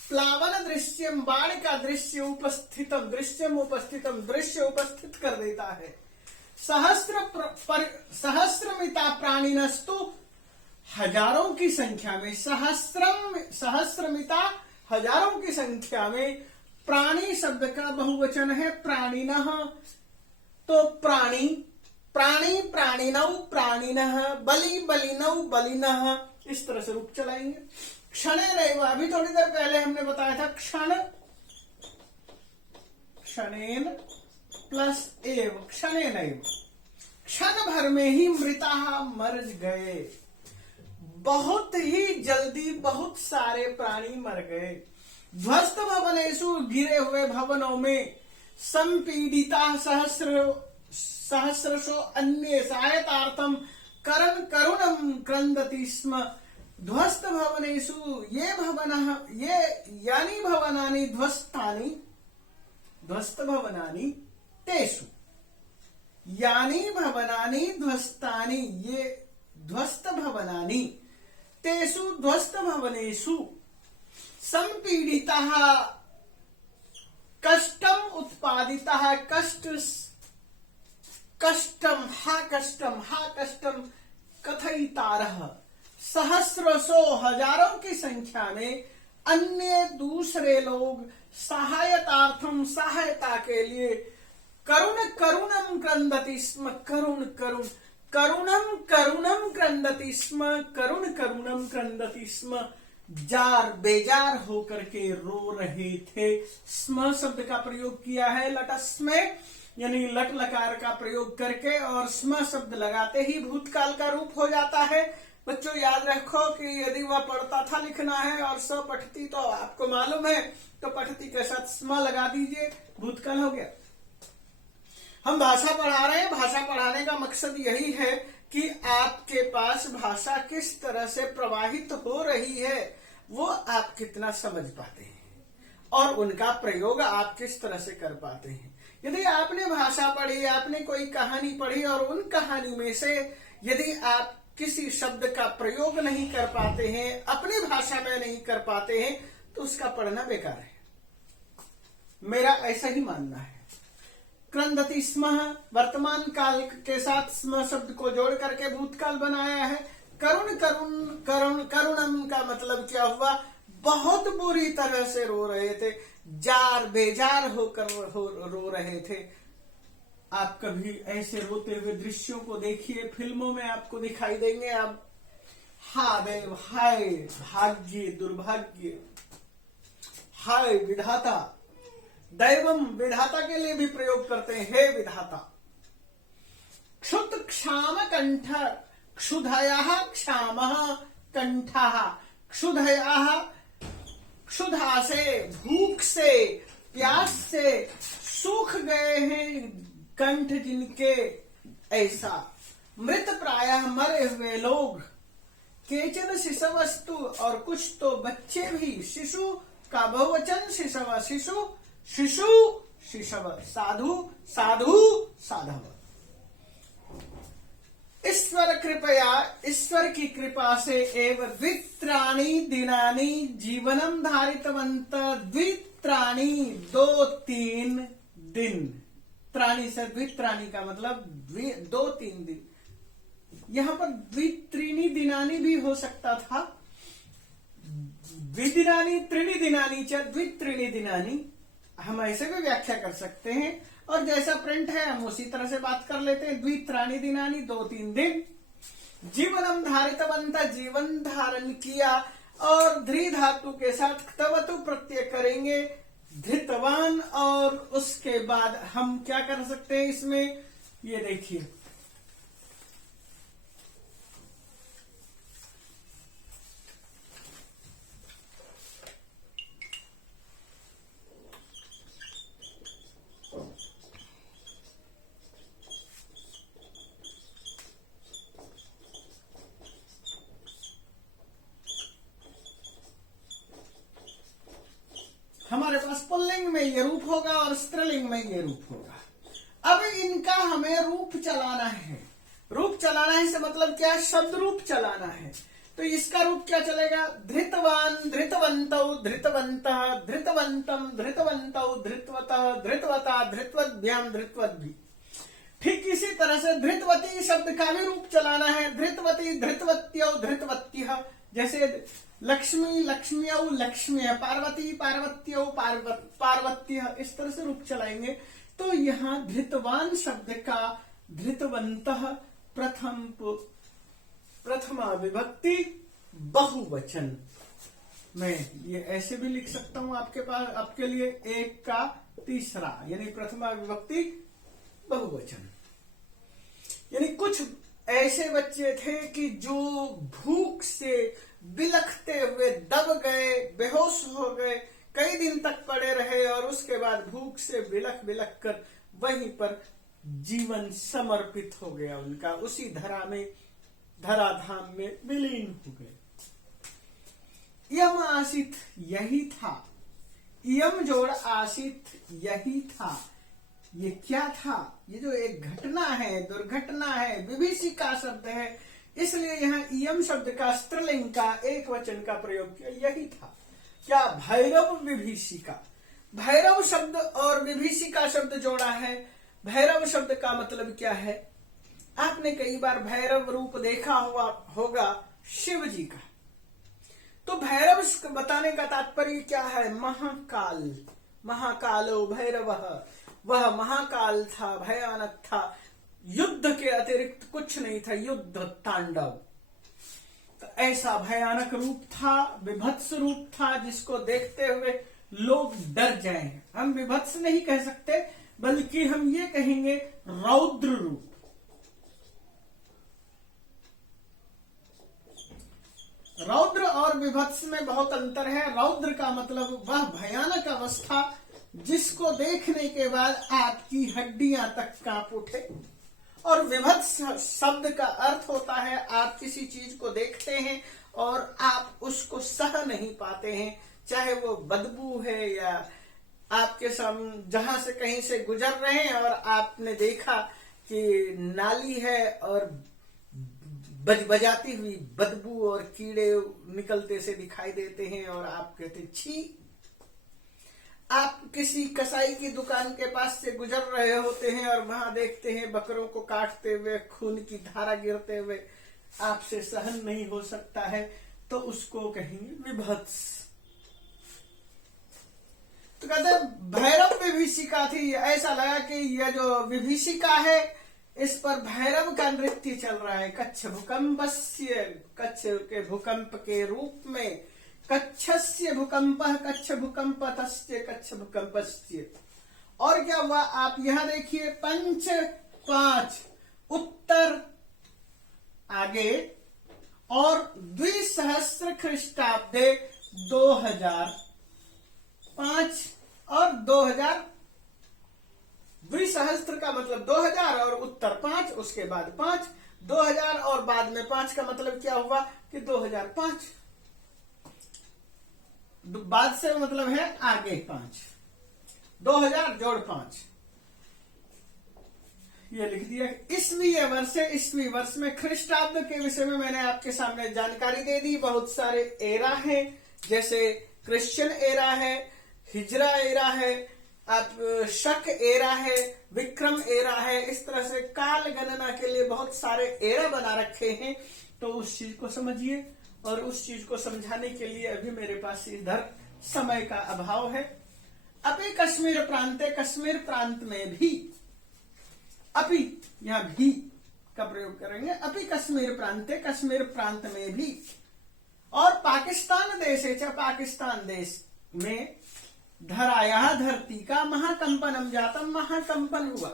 प्लावन दृश्यम, बाढ़ का दृश्य। उपस्थितम, दृश्यम उपस्थितम, दृश्य उपस्थित कर देता है। सहस्रमिता प्राणिनस्तु, हजारों की संख्या में। सहस्रमिता, हजारों की संख्या में। प्राणी शब्द का बहुवचन है प्राणिनः, तो प्राणी, प्राणी, प्राणिनौ, प्राणिनः। बलि, बलिनौ, बलिनः। इस तरह से रूप चलाएंगे। क्षणेनैव, अभी थोड़ी देर पहले हमने बताया था क्षण, क्षणेन प्लस एव, क्षणेनैव। क्षण भर में ही मृता, मर गए। बहुत ही जल्दी बहुत सारे प्राणी मर गए। ध्वस्त भवनेषु, गिरे हुए भवनों में। संपीड़िता सहस्रशो अन्ये सहायतार्थम करुणम क्रंदति स्म। ध्वस्त भवनेषु, ये भवनः, ये यानी भवनानि ध्वस्तानि, ध्वस्त भवनानि तेषु, यानी भवनानि ध्वस्तानि, ये ध्वस्त भवनानि, तेषु ध्वस्त भवनेषु। संपीड़ितः, कष्टम उत्पादितः, कष्ट, कष्टम, हा कष्टम, हा कष्टम कथयितारः। सहस्रशो, हजारों की संख्या में। अन्य दूसरे लोग सहायतार्थम सहायता के लिए करुण करुणम क्रंदति स्म, करुण करुण करुणम करुणम क्रंदति स्म, करुण करुणम क्रंदति स्म, जार बेजार होकर के रो रहे थे। स्म शब्द का प्रयोग किया है लटस्मे, यानी लट लकार का प्रयोग करके, और स्म शब्द लगाते ही भूतकाल का रूप हो जाता है। बच्चों याद रखो कि यदि वह पढ़ता था लिखना है और स पठती तो आपको मालूम है, तो पठती के साथ स्म लगा दीजिए, भूतकाल हो गया। हम भाषा पढ़ा रहे हैं, भाषा पढ़ाने का मकसद यही है कि आपके पास भाषा किस तरह से प्रवाहित हो रही है वो आप कितना समझ पाते हैं और उनका प्रयोग आप किस तरह से कर पाते हैं। यदि आपने भाषा पढ़ी, आपने कोई कहानी पढ़ी और उन कहानी में से यदि आप किसी शब्द का प्रयोग नहीं कर पाते हैं, अपनी भाषा में नहीं कर पाते हैं, तो उसका पढ़ना बेकार है। मेरा ऐसा ही मानना है। क्रंदति स्म वर्तमान काल के साथ स्म शब्द को जोड़ करके भूतकाल बनाया है। करुण करुण करुण करुणम का मतलब क्या हुआ, बहुत बुरी तरह से रो रहे थे, जार बेजार होकर रो रहे थे। आप कभी ऐसे रोते हुए दृश्यों को देखिए, फिल्मों में आपको दिखाई देंगे। आप हाय हाय भाग्य दुर्भाग्य, हाय विधाता, दैवम विधाता के लिए भी प्रयोग करते हैं, हे विधाता। क्षुत क्षाम कंठ, क्षुधया क्षाम कंठ, क्षुधया क्षुधा से, भूख से, प्यास से सूख गए हैं कंठ जिनके, ऐसा मृत प्रायः मरे हुए लोग, केचन शिशवस्तु, और कुछ तो बच्चे भी, शिशु का बहुवचन शिशव, शिशु शिशु शिशव, साधु साधु साधव। ईश्वर कृपया, ईश्वर की कृपा से एवं द्वित्राणि दिनानि जीवनम धारितवंत, द्वित्राणि 2-3 दिन, त्राणी से द्वित्राणि का मतलब 2-3 दिन। यहां पर द्वित्रीणि दिनानि भी हो सकता था, द्विदिनानि त्रीणि दिनानि च द्वित्रीणि दिनानि, हम ऐसे भी व्याख्या कर सकते हैं। और जैसा प्रिंट है हम उसी तरह से बात कर लेते हैं। द्वित्राणि दिनानि 2-3 दिन, जीवनम धारितवंत, जीवन धारण किया, और ध्री धातु के साथ क्तवतु प्रत्यय करेंगे, धृतवान। और उसके बाद हम क्या कर सकते हैं इसमें, ये देखिए, हमारे पास पुल्लिंग में ये रूप होगा और स्त्रीलिंग में ये रूप होगा। अब इनका हमें रूप चलाना है। रूप चलाना है से मतलब क्या, शब्द रूप चलाना है। तो इसका रूप क्या चलेगा, धृतवान, धृतवंतौ, धृतवंतः, धृतवंतम, धृतवंतौ, धृतवतः, धृतवता, धृतवद्भ्याम, धृतवद्भि। ठीक इसी तरह से धृतवती शब्द का भी रूप चलाना है, धृतवती, धृतवत्यौ, धृतवत्यः। जैसे लक्ष्मी, लक्ष्म्यौ, लक्ष्म्य, पार्वती, पार्वत्यौ, पार्वत्यः, इस तरह से रूप चलाएंगे। तो यहाँ धृतवान शब्द का धृतवंतः प्रथमा विभक्ति बहुवचन। मैं ये ऐसे भी लिख सकता हूं आपके पास, आपके लिए 1 का 3रा, यानी प्रथमा विभक्ति बहुवचन। यानी कुछ ऐसे बच्चे थे कि जो भूख से बिलखते हुए दब गए, बेहोश हो गए, कई दिन तक पड़े रहे, और उसके बाद भूख से बिलख बिलख कर वहीं पर जीवन समर्पित हो गया उनका, उसी धराधाम में विलीन हो गए। यम आसित यही था, यम जोड़ आसित यही था। ये क्या था, ये जो एक घटना है, दुर्घटना है, विभीषिका शब्द है, इसलिए यहाँ यम शब्द का स्त्रीलिंग का एक वचन का प्रयोग किया, यही था। क्या, भैरव विभीषिका। भैरव शब्द और विभीषिका शब्द जोड़ा है। भैरव शब्द का मतलब क्या है, आपने कई बार भैरव रूप देखा हुआ होगा शिव जी का। तो भैरव बताने का तात्पर्य क्या है? महाकाल, महाकालो भैरवः, वह महाकाल था, भयानक था, युद्ध के अतिरिक्त कुछ नहीं था, युद्ध तांडव। तो ऐसा भयानक रूप था, विभत्स रूप था, जिसको देखते हुए लोग डर जाएं। हम विभत्स नहीं कह सकते, बल्कि हम ये कहेंगे रौद्र रूप। रौद्र और विभत्स में बहुत अंतर है। रौद्र का मतलब वह भयानक अवस्था जिसको देखने के बाद आपकी हड्डियां तक कांप उठे। और विभत्स शब्द का अर्थ होता है आप किसी चीज को देखते हैं और आप उसको सह नहीं पाते हैं, चाहे वो बदबू है या आपके सामने जहां से कहीं से गुजर रहे हैं और आपने देखा कि नाली है और बजाती हुई बदबू और कीड़े निकलते से दिखाई देते हैं और आप कहते छी। आप किसी कसाई की दुकान के पास से गुजर रहे होते हैं और वहां देखते हैं बकरों को काटते हुए खून की धारा गिरते हुए, आपसे सहन नहीं हो सकता है, तो उसको कहेंगे विभत्स। तो कहते भैरव विभीषिका थी। ऐसा लगा कि यह जो विभीषिका है इस पर भैरव का नृत्य चल रहा है। कच्छ भूकंपस्य, कच्छ के भूकंप के रूप में, कच्छस्य भूकंपः कच्छ भूकंपतस्य कच्छ भूकंपस्य। और क्या हुआ आप यहां देखिए, पंच 5 उत्तर आगे और 2000 ख्रीष्टाब्दे 2005 और 2000, 2000 का मतलब 2000 और उत्तर 5, उसके बाद 5, 2000 और बाद में 5 का मतलब क्या हुआ कि 2005, बाद से मतलब है आगे 5, 2000 जोड़ 5, ये लिख दिया। ईस्वी वर्ष में ख्रीष्टाब्द के विषय में मैंने आपके सामने जानकारी दे दी। बहुत सारे एरा हैं, जैसे क्रिश्चियन एरा है, हिजरा एरा है, आप शक एरा है, विक्रम एरा है। इस तरह से काल गणना के लिए बहुत सारे एरा बना रखे हैं। तो उस चीज को समझिए, और उस चीज को समझाने के लिए अभी मेरे पास इधर समय का अभाव है। अपि कश्मीर प्रांते, कश्मीर प्रांत में भी, अपि यहां भी का प्रयोग करेंगे, अपि कश्मीर प्रांते, कश्मीर प्रांत में भी, और पाकिस्तान देश है, पाकिस्तान देश में धराया धरती का महाकंपनम जातम, महाकंपन हुआ।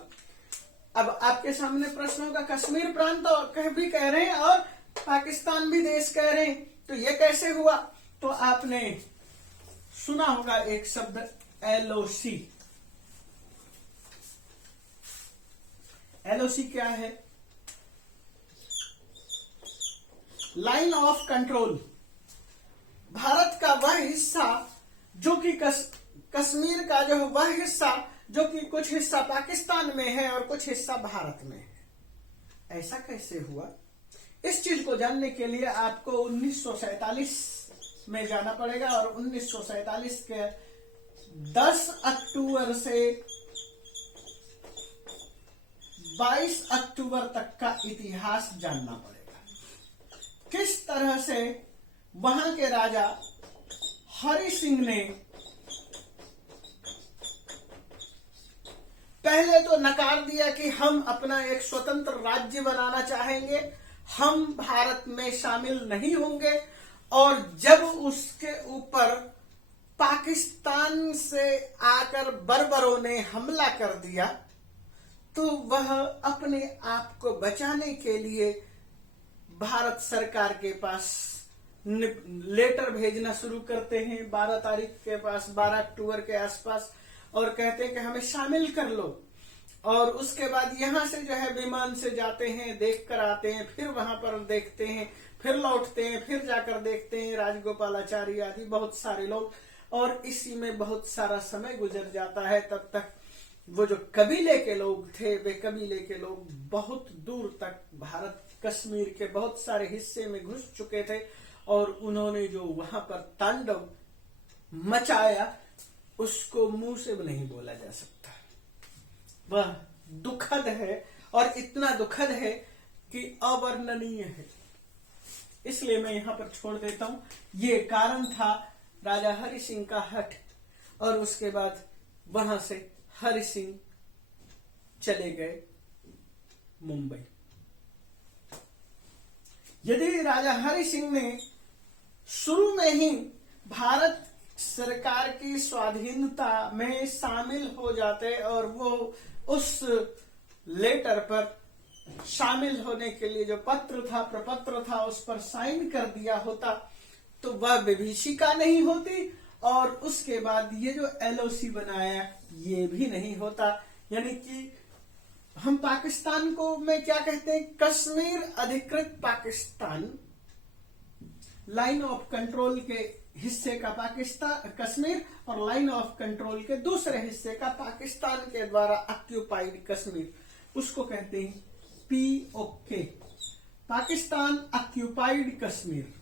अब आपके सामने प्रश्न होगा, कश्मीर प्रांत भी कह रहे हैं और पाकिस्तान भी देश कह रहे हैं, तो ये कैसे हुआ? तो आपने सुना होगा एक शब्द LOC। LOC क्या है? Line of control. भारत का वह हिस्सा जो कि कश्मीर का जो वह हिस्सा जो कि कुछ हिस्सा पाकिस्तान में है और कुछ हिस्सा भारत में है। ऐसा कैसे हुआ? इस चीज को जानने के लिए आपको 1947 में जाना पड़ेगा, और 1947 के 10 अक्टूबर से 22 अक्टूबर तक का इतिहास जानना पड़ेगा। किस तरह से वहां के राजा हरि सिंह ने पहले तो नकार दिया कि हम अपना एक स्वतंत्र राज्य बनाना चाहेंगे, हम भारत में शामिल नहीं होंगे, और जब उसके ऊपर पाकिस्तान से आकर बर्बरों ने हमला कर दिया तो वह अपने आप को बचाने के लिए भारत सरकार के पास लेटर भेजना शुरू करते हैं 12 तारीख के पास, 12 अक्टूबर के आसपास, और कहते हैं कि हमें शामिल कर लो। और उसके बाद यहां से जो है विमान से जाते हैं, देख कर आते हैं, फिर वहां पर देखते हैं, फिर लौटते हैं, फिर जाकर देखते हैं, राजगोपालाचारी आदि बहुत सारे लोग, और इसी में बहुत सारा समय गुजर जाता है। तब तक वो जो कबीले के लोग थे, वे कबीले के लोग बहुत दूर तक भारत कश्मीर के बहुत सारे हिस्से में घुस चुके थे, और उन्होंने जो वहां पर तांडव मचाया उसको मुंह से नहीं बोला जा सकता। वह दुखद है, और इतना दुखद है कि अवर्णनीय है। इसलिए मैं यहाँ पर छोड़ देता हूं। ये कारण था राजा हरि सिंह का हठ, और उसके बाद वहां से हरि सिंह चले गए मुंबई। यदि राजा हरि सिंह ने शुरू में ही भारत सरकार की स्वाधीनता में शामिल हो जाते और वो उस लेटर पर शामिल होने के लिए जो पत्र था, प्रपत्र था, उस पर साइन कर दिया होता तो वह विभीषिका नहीं होती, और उसके बाद ये जो LOC बनाया ये भी नहीं होता। यानी कि हम पाकिस्तान को में क्या कहते हैं, कश्मीर अधिकृत पाकिस्तान, लाइन ऑफ कंट्रोल के हिस्से का पाकिस्तान कश्मीर, और लाइन ऑफ कंट्रोल के दूसरे हिस्से का पाकिस्तान के द्वारा ऑक्यूपाइड कश्मीर, उसको कहते हैं POK, पाकिस्तान ऑक्यूपाइड कश्मीर।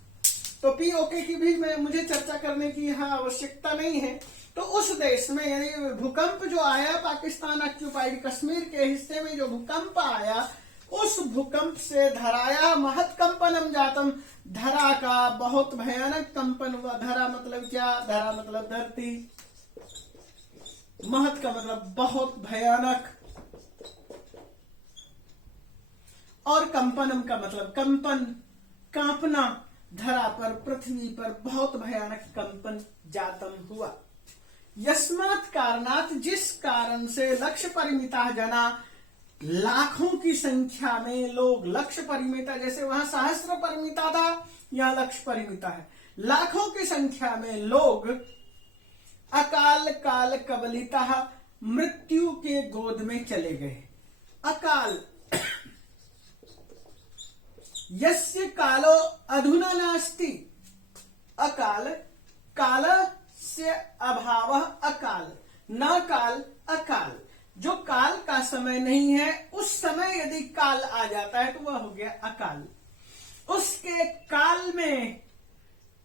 तो POK की भी मुझे चर्चा करने की यहाँ आवश्यकता नहीं है। तो उस देश में यानी भूकंप जो आया, पाकिस्तान ऑक्यूपाइड कश्मीर के हिस्से में जो भूकंप आया, उस भूकंप से धराया महत कंपनम जातम, धरा का बहुत भयानक कंपन हुआ। धरा मतलब क्या? धरा मतलब धरती, महत का मतलब बहुत भयानक, और कंपनम का मतलब कंपन, कांपना। धरा पर, पृथ्वी पर बहुत भयानक कंपन जातम हुआ। यस्मात् कारणात्, जिस कारण से लक्ष्य परिमिता जना, लाखों की संख्या में लोग, लक्ष्य परिमिता जैसे वहां सहस्त्र परिमिता था, यहां लक्ष्य परिमिता है, लाखों की संख्या में लोग अकाल काल कबलिता, मृत्यु के गोद में चले गए। अकाल यस्य कालो अधुना नास्ति, अकाल, काल से अभाव अकाल, न काल अकाल, जो काल का समय नहीं है उस समय यदि काल आ जाता है तो वह हो गया अकाल। उसके काल में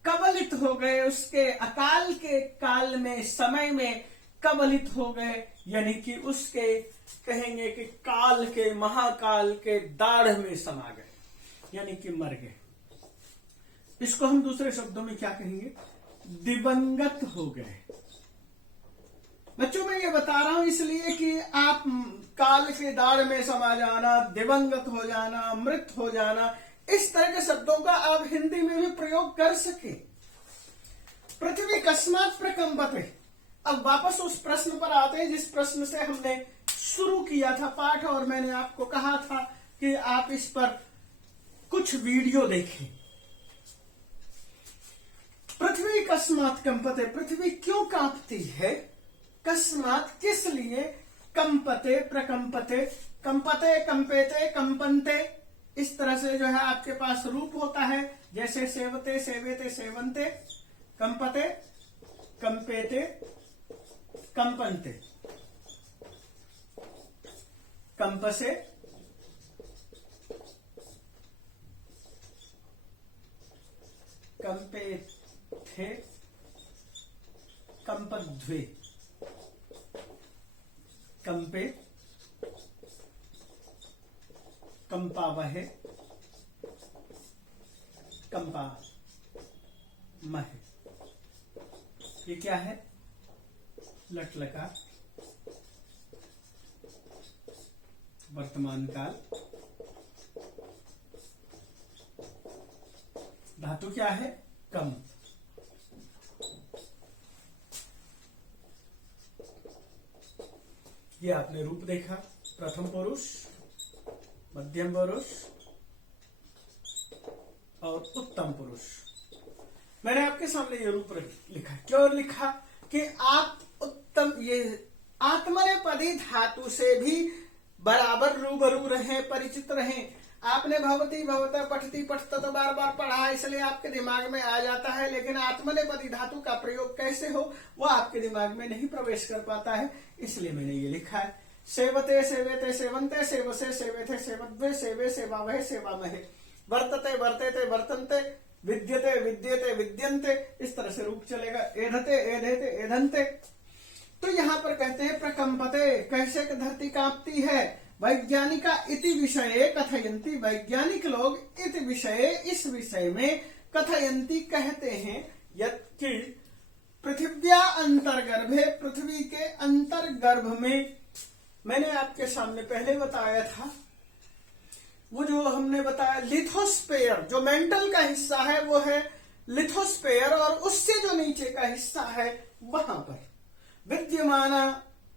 कबलित हो गए, उसके अकाल के काल में, समय में कबलित हो गए, यानी कि उसके कहेंगे कि काल के, महाकाल के दाढ़ में समा गए, यानी कि मर गए। इसको हम दूसरे शब्दों में क्या कहेंगे? दिवंगत हो गए। बच्चों मैं ये बता रहा हूं इसलिए कि आप काल के दाढ़ में समा जाना, दिवंगत हो जाना, मृत हो जाना, इस तरह के शब्दों का आप हिंदी में भी प्रयोग कर सके। पृथ्वी कस्मात् प्रकंपते। अब वापस उस प्रश्न पर आते हैं जिस प्रश्न से हमने शुरू किया था पाठ, और मैंने आपको कहा था कि आप इस पर कुछ वीडियो देखें। पृथ्वी कस्मात् कंपते, पृथ्वी क्यों कांपती है? कस्मात् किस लिए? कंपते, प्रकंपते, कंपते, कंपेते, कंपनते, इस तरह से जो है आपके पास रूप होता है, जैसे सेवते, सेवेते, सेवंते, कंपते, कंपेते, कंपनते, कंपसे, कंपेथे, कंपध्वे, कंपे, कंपावहे, कंपामहे। ये क्या है? लट लकार, वर्तमान काल। धातु क्या है? कम। ये आपने रूप देखा, प्रथम पुरुष, मध्यम पुरुष और उत्तम पुरुष। मैंने आपके सामने ये रूप लिखा। क्यों लिखा? कि आप उत्तम, ये आत्मनेपदी धातु से भी बराबर रूबरू रहे, परिचित रहे। आपने भवती, भवता, पठती, पठता तो बार बार पढ़ा, इसलिए आपके दिमाग में आ जाता है, लेकिन आत्मनेपदी धातु का प्रयोग कैसे हो वो आपके दिमाग में नहीं प्रवेश कर पाता है, इसलिए मैंने ये लिखा है। सेवते, सेवेते, सेवंते, सेवसे, सेवेथे, सेवद्वे, सेवे, सेवावहे, सेवामहे, वर्तते, वर्तेते, वर्तन्ते, विद्यते, विद्यते, विद्यन्ते, इस तरह से रूप चलेगा। एधते, एधेते, एधन्ते। तो यहाँ पर कहते हैं प्रकंपते, कैसे धरती कांपती है। वैज्ञानिका इति विषये कथयन्ति, वैज्ञानिक लोग इति विषये इस विषय में कथयन्ति कहते हैं यत् पृथिव्या अंतर्गर्भे, पृथ्वी के अंतर्गर्भ में, मैंने आपके सामने पहले बताया था, वो जो हमने बताया लिथोस्फेयर, जो मेंटल का हिस्सा है वो है लिथोस्फेयर, और उससे जो नीचे का हिस्सा है वहां पर विद्यमान,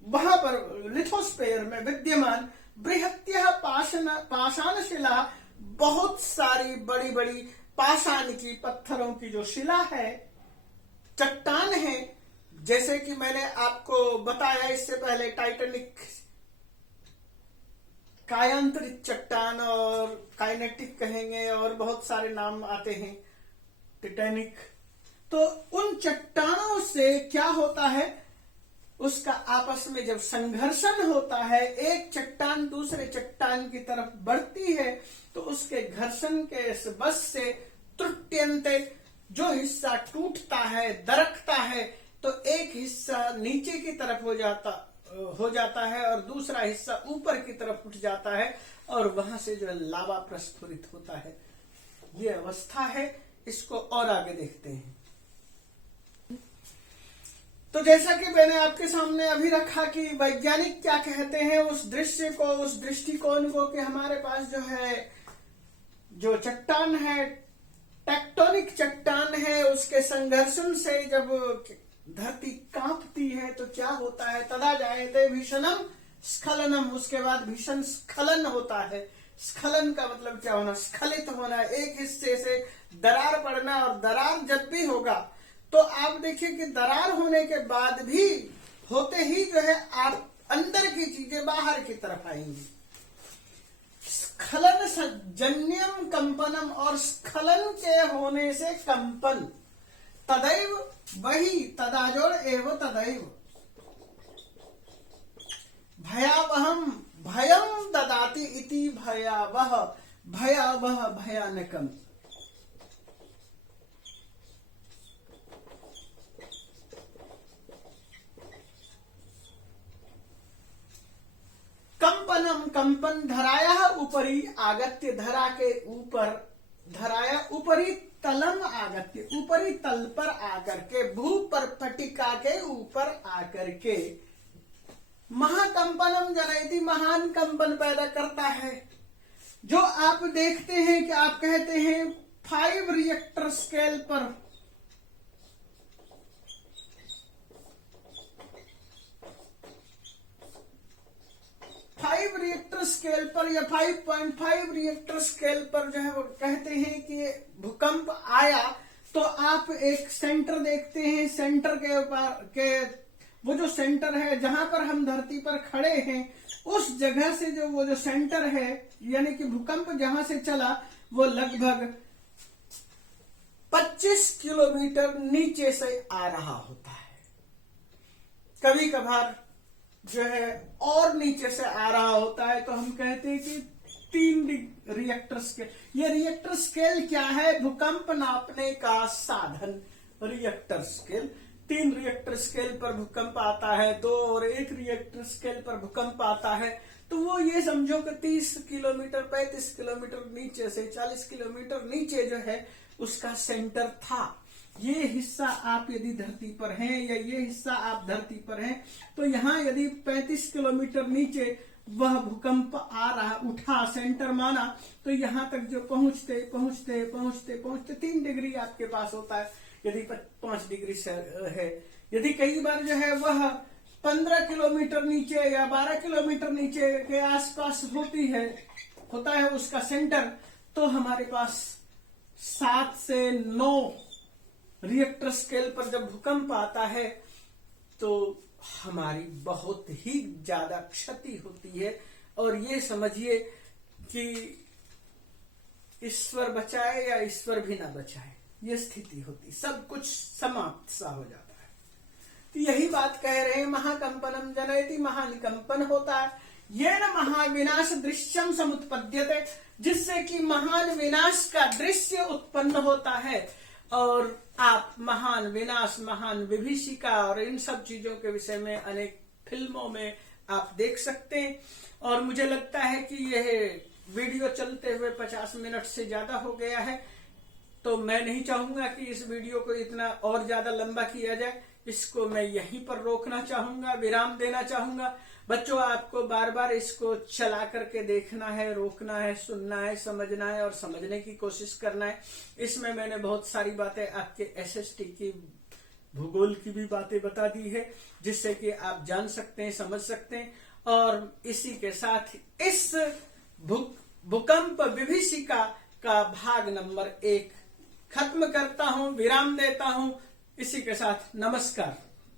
वहां पर लिथोस्फेयर में विद्यमान बृहत्य पाषाण शिला, बहुत सारी बड़ी बड़ी पाषाण की, पत्थरों की जो शिला है, चट्टान है, जैसे कि मैंने आपको बताया इससे पहले टाइटैनिक, कायांतरित चट्टान और काइनेटिक कहेंगे और बहुत सारे नाम आते हैं, टाइटैनिक। तो उन चट्टानों से क्या होता है, उसका आपस में जब संघर्षण होता है, एक चट्टान दूसरे चट्टान की तरफ बढ़ती है, तो उसके घर्षण के इस बस से त्रुट्यन्ते, जो हिस्सा टूटता है, दरकता है, तो एक हिस्सा नीचे की तरफ हो जाता है और दूसरा हिस्सा ऊपर की तरफ उठ जाता है, और वहां से जो लावा प्रस्फुरित होता है। ये अवस्था है, इसको और आगे देखते हैं। तो जैसा कि मैंने आपके सामने अभी रखा कि वैज्ञानिक क्या कहते हैं उस दृश्य को, उस दृष्टिकोण को, कि हमारे पास जो है, जो चट्टान है, टेक्टोनिक चट्टान है, उसके संघर्षण से जब धरती कांपती है तो क्या होता है, तदा जायते भीषणम स्खलनम, उसके बाद भीषण स्खलन होता है। स्खलन का मतलब क्या होना, स्खलित होना, एक हिस्से से दरार पड़ना, और दरार जब भी होगा तो आप देखिए कि दरार होने के बाद भी होते ही जो है आप अंदर की चीजें बाहर की तरफ आएंगी। स्खलन जन्यम कंपनम, और स्खलन के होने से कंपन, तदैव वही, तदाजोड़ एव तदैव, भयावहम भयम ददाति इति भयावह, भयावह भयानकम। कंपनम, कंपन, धराया ऊपरी आगत्य, धरा के ऊपर, धराया ऊपरी तलम आगत्य, ऊपरी तल पर आकर के, भू पर पटिका के ऊपर आकर के, महाकंपनम जनयति, महान कंपन पैदा करता है। जो आप देखते हैं कि आप कहते हैं 5 रिएक्टर स्केल पर, रिएक्टर स्केल पर या 5.5 रिएक्टर स्केल पर जो है वो कहते हैं कि भूकंप आया, तो आप एक सेंटर देखते हैं, सेंटर के ऊपर के, वो जो सेंटर है जहां पर हम धरती पर खड़े हैं, उस जगह से जो वो जो सेंटर है, यानी कि भूकंप जहां से चला, वो लगभग 25 किलोमीटर नीचे से आ रहा होता है। कभी कभार जो है और नीचे से आ रहा होता है, तो हम कहते हैं कि 3 रिएक्टर स्केल। ये रिएक्टर स्केल क्या है, भूकंप नापने का साधन, रिएक्टर स्केल। 3 रिएक्टर स्केल पर भूकंप आता है, 2 और 1 रिएक्टर स्केल पर भूकंप आता है, तो वो ये समझो कि 30 किलोमीटर 35 किलोमीटर नीचे से 40 किलोमीटर नीचे जो है उसका सेंटर था। ये हिस्सा आप यदि धरती पर हैं या ये हिस्सा आप धरती पर हैं, तो यहाँ यदि 35 किलोमीटर नीचे वह भूकंप आ रहा, उठा, सेंटर माना, तो यहाँ तक जो पहुंचते पहुंचते पहुंचते पहुंचते 3 डिग्री आपके पास होता है, यदि 5 डिग्री से है। यदि कई बार जो है वह 15 किलोमीटर नीचे या 12 किलोमीटर नीचे के आसपास होता है उसका सेंटर, तो हमारे पास 7 से 9 रिएक्टर स्केल पर जब भूकंप आता है तो हमारी बहुत ही ज्यादा क्षति होती है। और ये समझिए कि ईश्वर बचाए या ईश्वर भी ना बचाए, ये स्थिति होती, सब कुछ समाप्त सा हो जाता है। तो यही बात कह रहे हैं, महाकंपनम जनयति, महान कंपन होता है, ये न महाविनाश दृश्यम समुत्पद्यते, जिससे कि महान विनाश का दृश्य उत्पन्न होता है। और आप महान विनाश, महान विभीषिका और इन सब चीजों के विषय में अनेक फिल्मों में आप देख सकते हैं। और मुझे लगता है कि यह वीडियो चलते हुए 50 मिनट से ज्यादा हो गया है, तो मैं नहीं चाहूंगा कि इस वीडियो को इतना और ज्यादा लंबा किया जाए। इसको मैं यहीं पर रोकना चाहूंगा, विराम देना चाहूंगा। बच्चों, आपको बार बार इसको चला करके देखना है, रोकना है, सुनना है, समझना है और समझने की कोशिश करना है। इसमें मैंने बहुत सारी बातें आपके एसएसटी की, भूगोल की भी बातें बता दी है, जिससे कि आप जान सकते हैं, समझ सकते हैं। और इसी के साथ इस भूकंप विभीषिका का भाग नंबर 1 खत्म करता हूं, विराम देता हूं। इसी के साथ नमस्कार।